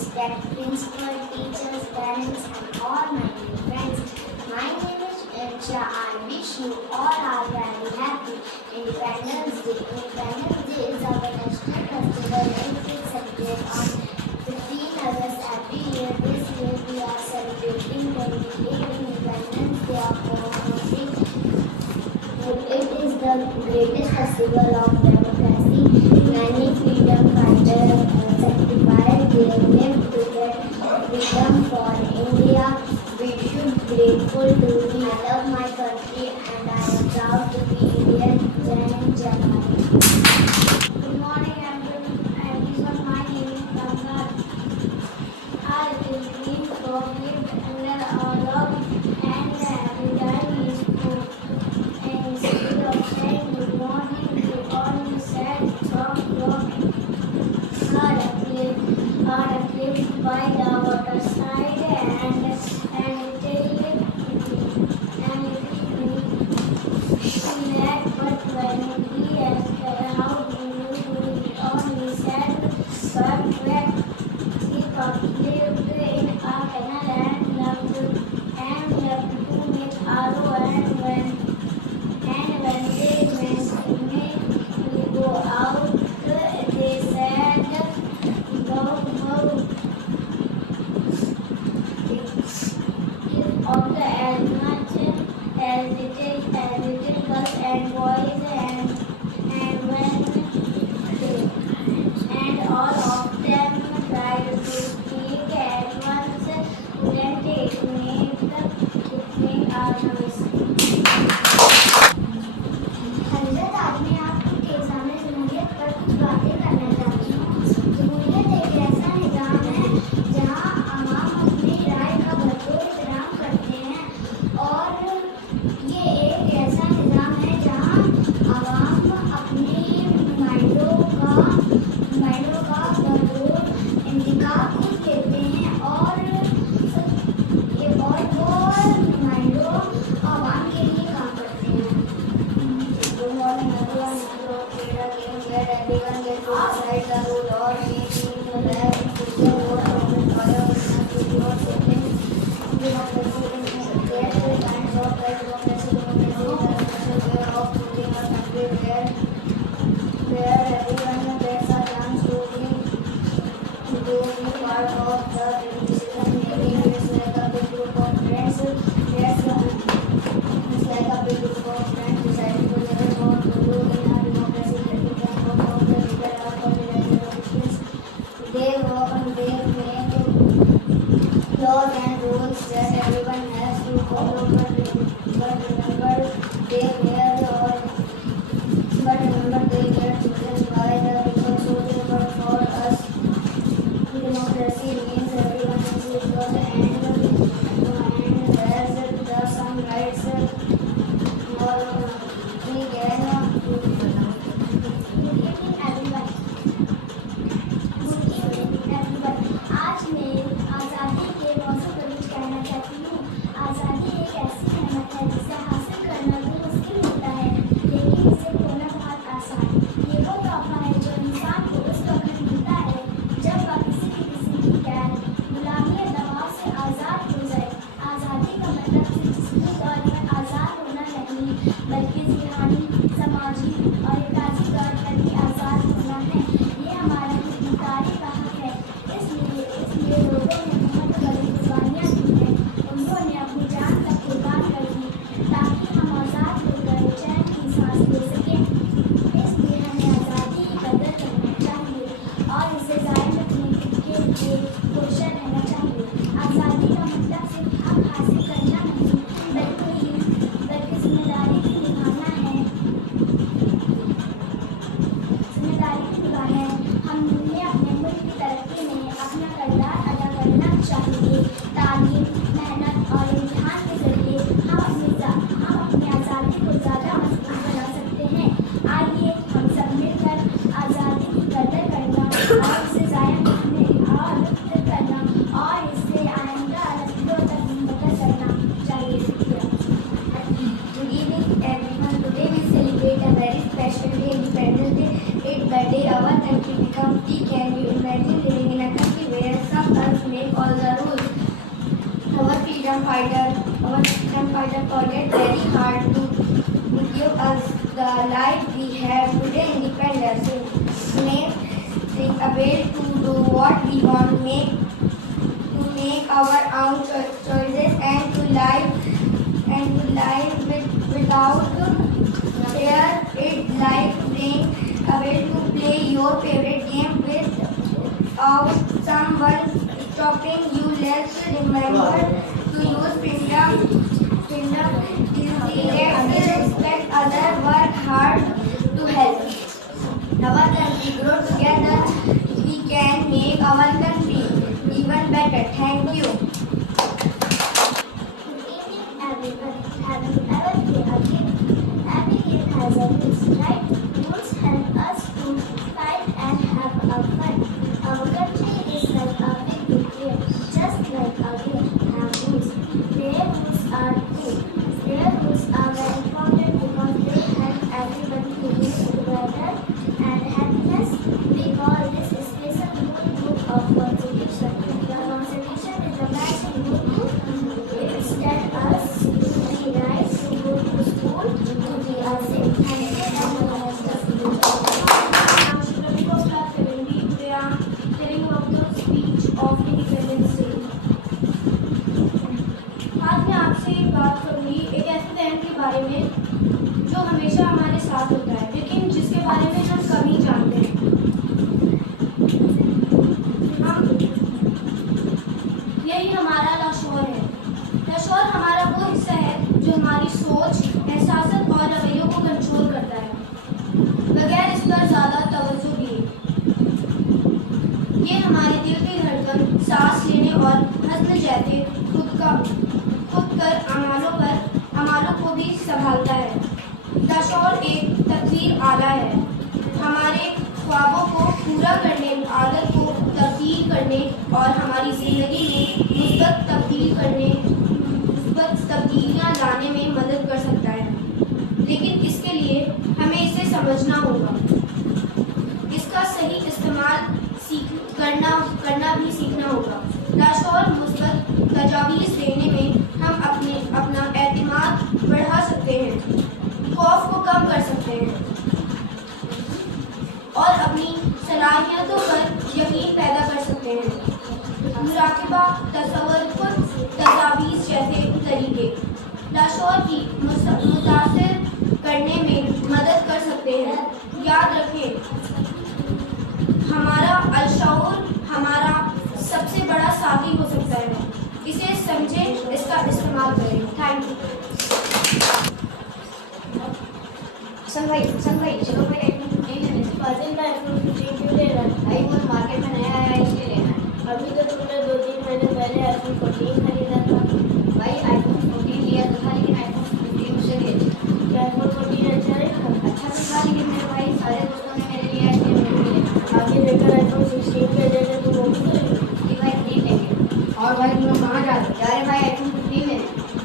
respect principal, teachers, parents, and all my dear friends. My name is Ircha. I wish you all are very happy Independence Day. Independence Day is our national festival and we celebrate on 15 August every year. This year we are celebrating 28th Independence Day of our country. It is the greatest festival of democracy. Many freedom fighters sacrificed their lives to get freedom for India. We should be grateful to be. I love my country and I am proud to be Indian. Jai Hind, Jai Bharat. Good morning everyone. My name is Ganga. I will be forgiven under our love and every time is good. And instead of saying good morning, we only said soft rock. Are a cliff by the waterside and but when we asked how do you do it on, we said perfect. He lived in a canal and loved to make arrow and when they went go out, they said go. Give of the as much as little girls and boys and all of them tried to speak at once. Couldn't it made a noise. हजरत आज मैं आपके सामने जमहूरियत पर कुछ बातें करना चाहती हूँ। जमहूरियत एक ऐसा निज़ाम है जहाँ आवाम अपनी राय का भरपूर एहतराम करते हैं और ये एक ऐसा निज़ाम है जहाँ आवाम अपने नुमाइंदों का भरपूर इंतखाब खुद लेते हैं और वो नुमाइंदों आवाम के लिए काम करते हैं। Good morning everyone. Everyone get outside the road or making the lab to the road from fire to your settings. Democracy in there kinds of democracy of putting a country where everyone gets a chance to be part of the decision making. It's like a big group of friends. It's like a big group of friends deciding together what to do in a democracy that we can work on the leader of the elections. They work and they make laws and rules that everyone has to follow, but remember they get chosen by the people, so they work for us. Democracy means everyone is equal and there's some rights we can आज मैं आज़ादी के मौसम पर कुछ कहना चाहती हूँ। आज़ादी एक ऐसी नेमत है जिसे हासिल करना भी मुश्किल होता है, लेकिन इसे खोना बहुत आसान। ये वो तोहफा है जो इंसान को उस वक्त मिलता है जब वह किसी की कैद, गुलामी या दबाव से आज़ाद हो जाए। आज़ादी का मतलब सिर्फ जिस्मी तौर पर आज़ाद होना नहीं, बल्कि ज़हनी, समाजी और इक़्तिसादी तौर पर भी आज़ाद होना है। ये हमारा हितकारी का हक है। इसलिए लोगों ने बहुत बड़ी कुर्बानियाँ दी हैं। उन्होंने अपनी जान तक कुर्बान कर दी ताकि हम आज़ाद होकर चैन की सांस ले सकें। इसलिए हमें आज़ादी की कदर करना चाहिए और इसे ज़ाहिर रखने के लिए कोशिश रहना चाहिए। आज़ादी का मतलब सिर्फ हक हासिल करना नहीं, बल्कि जिम्मेदारी भी निभाना है। हमें अपने मुल्क की तरक्की में अपना किरदार अदा करना चाहिए। तालीम, मेहनत और इम्तिहान के जरिए हम अपनी आज़ादी को ज़्यादा मजबूत बना सकते हैं। आइए हम सब मिलकर आज़ादी की कदर करना और freedom fighter. Our freedom fighter fought very hard to give us the life we have today, independence. Make able to do what we want, to make our own choices, and to live without fear. It like being able to play your favorite game without someone stopping you. Let's remember to use freedom. Let's respect others, work hard to help our country grow together. We can make our country even better. Thank you. Good evening, everyone. Have you ever played a game? Every game has a rules, right? Rules help us to fight and have a fun. Our country is like a big game, just like a game have rules. Their rules are good. Their rules are very important because they help everyone to live together and happiness. We call this a special rule book of Constitution. The Constitution is the basic rule book. It tells us to be nice, to go to school, to be safe, and it helps us to do. Today I am telling about the speech of Independence Day. आज मैं आपसे बात करूंगी एक ऐसे दिन के बारे में जो हमेशा हमारे साथ होता है, लेकिन जिसके बारे में हम कम ही जानते हैं। यही हमारा लाशोर है। लाशोर हमारा वो हिस्सा है जो हमारी सोच, एहसास और रवैयों को कंट्रोल करता है, बगैर इस पर ज़्यादा तवज्जो दिए। ये हमारे दिल की धड़कन, सांस लेने और हज़म जैसे खुद कर अमालों को भी संभालता है। लाशोर एक तकदीर आला है, हमारे ख्वाबों को पूरा करने, आदत को तब्दील करने और हमारी ज़िंदगी में मुस्बत तब्दीलियाँ लाने में मदद कर सकता है। लेकिन इसके लिए हमें इसे समझना होगा, इसका सही इस्तेमाल करना भी सीखना होगा। लाशोर मुस्बत तजावीज़ देने में हम अपना एतमाद बढ़ा सकते हैं, खौफ को कम कर सकते हैं और अपनी सलाहियतों पर यकीन पैदा कर सकते हैं। मुराक़बा, तसव्वुर, तजावीज़ जैसे तरीके लाशोर की मुतासिर करने में मदद कर सकते हैं। याद रखें, हमारा अलशऊर हमारा सबसे बड़ा साथी हो सकता है। इसे समझें, इसका इस्तेमाल करें। Thank you. चलो भाई फाजिल का iPhone 15 क्यों ले रहा है? आईफोन मार्केट में नया आया है इसलिए लेना है। अभी तो तुमने 2-3 महीने पहले iPhone 14 खरीदा था। भाई आईफोन 14 लिया तो था, लेकिन आईफोन 15 मुझसे ले क्या iPhone 14 अच्छा नहीं था? अच्छा तो था, लेकिन मेरे भाई सारे दोस्तों ने मेरे लिए इसलिए मेरे लिए लेना। आगे लेकर iPhone 16 ले लेते तो वो भी तो लेंगे। जी भाई नहीं लेंगे। और भाई तुम लोग कहाँ जा रहे हो? जा रहे भाई आईफोन 15 में।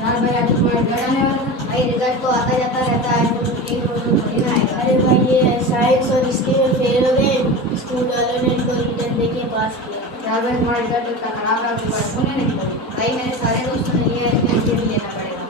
यार भाई आज तुम्हारा घर आने वाला था। भाई रिजल्ट तो आता जाता रहता है, आईफोन 15 रोज थोड़ी ना आएगा। अरे भाई ये साइंस और हिस्ट्री में फेल हो गए, स्कूल वालों ने इनको रिटर्न देके पास किया। यार भाई तुम्हारा रिजल्ट इतना खराब है, आपके पास फोन नहीं निकला। भाई मेरे सारे दोस्तों ने लिया है, इसलिए भी लेना पड़ेगा।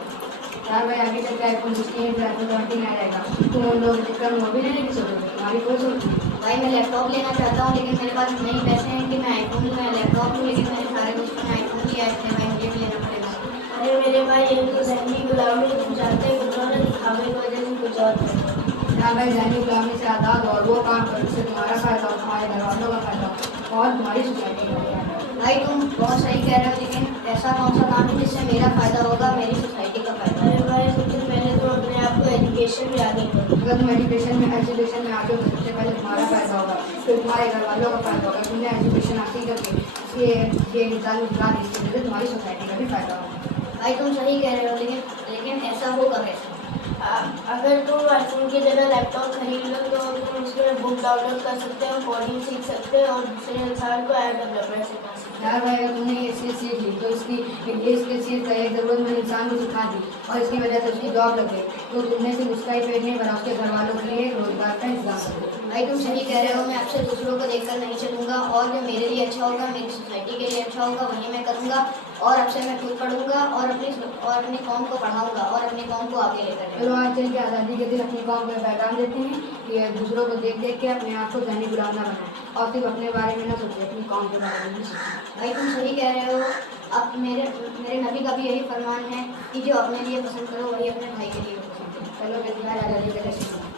यार भाई आगे चल के आईफोन 16 फिर आईफोन 20 आ जाएगा, तुम उन लोगों के चक्कर में वो भी लेने की सोचोगे? तुम्हारी कोई सोच? भाई मैं लैपटॉप लेना चाहता हूँ, लेकिन मेरे पास नहीं पैसे हैं कि मैं आईफोन लूँ या लैपटॉप लूँ, लेकिन मेरे सारे दोस्तों ने आईफोन लिया है, इसलिए भाई मुझे भी लेना पड़ेगा। अरे मेरे भाई ये तो जहनी गुलामी जाते हैं, उन्होंने दिखावे की वजह से कुछ और करते हैं। यार भाई जानी गुलामी से आज़ाद और वो काम करो जिससे तुम्हारा फायदा हो, तुम्हारे घर वालों का फायदा हो और तुम्हारी सोसाइटी का फायदा हो। भाई तुम बहुत सही कह रहे हो, लेकिन ऐसा कौन सा काम है जिससे मेरा फायदा होगा, मेरी सोसाइटी का फायदा? अरे भाई सबसे पहले तो अपने आप को एजुकेशन में आगे करो। अगर तुम एजुकेशन में आगे हो तो सबसे पहले तुम्हारा फायदा होगा, फिर तुम्हारे घर वालों का फायदा होगा। तुमने एजुकेशन हासिल करके ये इंसान निकाल इसकी वजह से तुम्हारी सोसाइटी का भी फायदा होगा। भाई तुम सही कह रहे हो, लेकिन ऐसा होगा कैसे? अगर तुम आईफोन की जगह लैपटॉप खरीद लो तो तुम उसमें बुक डाउनलोड कर सकते हो, कोडिंग सीख सकते हो और दूसरे इंसान को ऐप डेवलपमेंट सिखा सकते हो। यार भाई अगर तुमने ये चीज़ सीख ली तो इसकी चीज़ का एक ज़रूरतमंद इंसान को सिखा दी और इसकी वजह से उसकी जॉब लग गई तो तुमने सिर्फ उसका ही पेट नहीं भरा, उसके घर वालों के लिए रोजगार का इंतजाम कर दो। भाई तुम सही कह रहे हो, मैं आपसे दूसरों को देखकर नहीं चलूंगा और जो मेरे लिए अच्छा होगा, मेरी सोसाइटी के लिए अच्छा होगा वही मैं करूंगा और अब से मैं खुद पढ़ूंगा और अपनी कौम को पढ़ाऊंगा और अपनी कौम को आगे लेकर चलो आज चल के आज़ादी के दिन अपनी कौम को पैगाम देते हैं कि दूसरों को देख देख के अपने आप को जानी गुलाम ना बनाए और सिर्फ अपने बारे में ना सोचे, अपनी कौम के बारे में भी सोचें। भाई तुम सही कह रहे हो। अब मेरे नबी का भी यही फरमान है कि जो अपने लिए पसंद करो वही अपने भाई के लिए पसंद करो। चलो बेटी आज़ादी के लिए